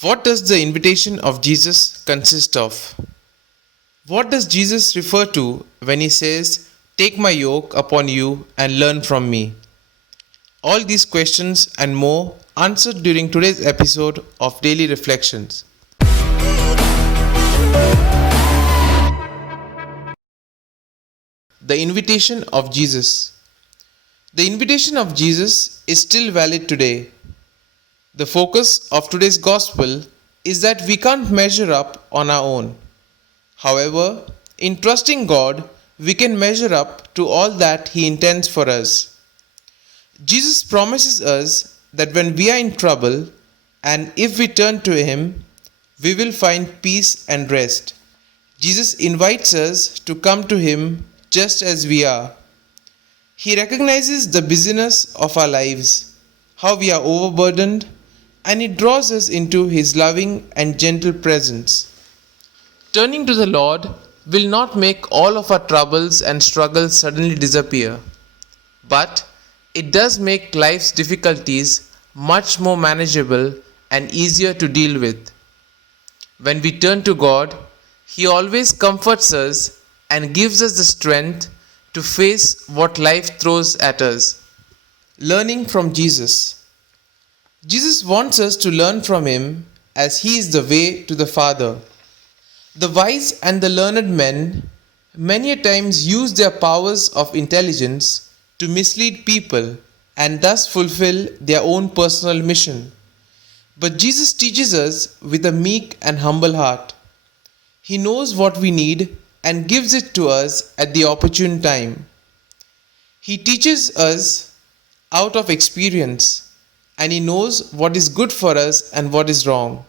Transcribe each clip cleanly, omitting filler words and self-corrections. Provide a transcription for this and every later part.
What does the invitation of Jesus consist of? What does Jesus refer to when he says, "Take my yoke upon you and learn from me"? All these questions and more answered during today's episode of Daily Reflections. The invitation of Jesus. The invitation of Jesus is still valid today. The focus of today's gospel is that we can't measure up on our own. However, in trusting God, we can measure up to all that He intends for us. Jesus promises us that when we are in trouble and if we turn to Him, we will find peace and rest. Jesus invites us to come to Him just as we are. He recognizes the busyness of our lives, how we are overburdened, and He draws us into His loving and gentle presence. Turning to the Lord will not make all of our troubles and struggles suddenly disappear, but it does make life's difficulties much more manageable and easier to deal with. When we turn to God, He always comforts us and gives us the strength to face what life throws at us. Learning from Jesus. Jesus wants us to learn from Him as He is the way to the Father. The wise and the learned men many a times use their powers of intelligence to mislead people and thus fulfill their own personal mission. But Jesus teaches us with a meek and humble heart. He knows what we need and gives it to us at the opportune time. He teaches us out of experience, and He knows what is good for us and what is wrong.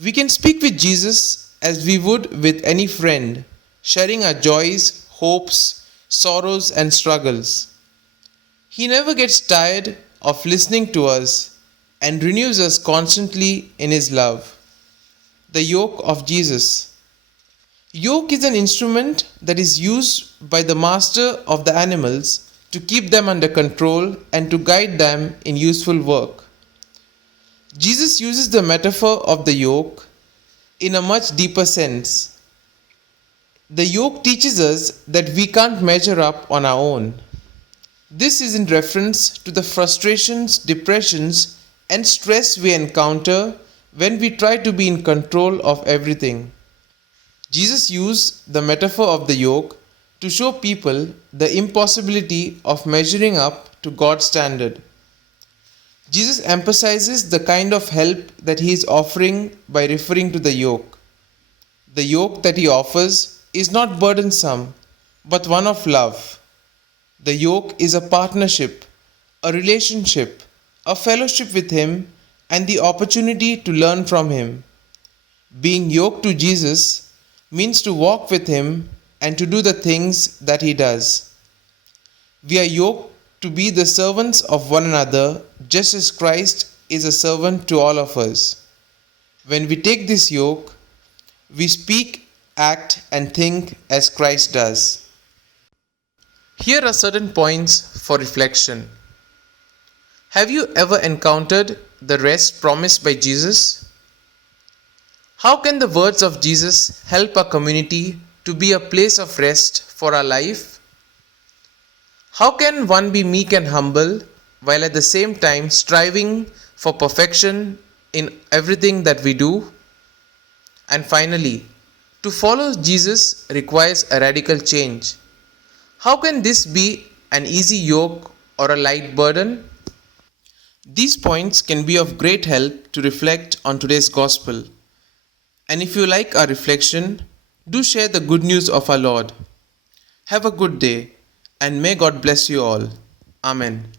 We can speak with Jesus as we would with any friend, sharing our joys, hopes, sorrows, and struggles. He never gets tired of listening to us and renews us constantly in His love. The yoke of Jesus. Yoke is an instrument that is used by the master of the animals to keep them under control and to guide them in useful work. Jesus uses the metaphor of the yoke in a much deeper sense. The yoke teaches us that we can't measure up on our own. This is in reference to the frustrations, depressions, and stress we encounter when we try to be in control of everything. Jesus used the metaphor of the yoke to show people the impossibility of measuring up to God's standard. Jesus emphasizes the kind of help that He is offering by referring to the yoke. The yoke that He offers is not burdensome, but one of love. The yoke is a partnership, a relationship, a fellowship with Him, and the opportunity to learn from Him. Being yoked to Jesus means to walk with Him and to do the things that He does. We are yoked to be the servants of one another, just as Christ is a servant to all of us. When we take this yoke, we speak, act, and think as Christ does. Here are certain points for reflection. Have you ever encountered the rest promised by Jesus? How can the words of Jesus help our community to be a place of rest for our life? How can one be meek and humble while at the same time striving for perfection in everything that we do? And finally, to follow Jesus requires a radical change. How can this be an easy yoke or a light burden? These points can be of great help to reflect on today's gospel. And if you like our reflection, do share the good news of our Lord. Have a good day, and may God bless you all. Amen.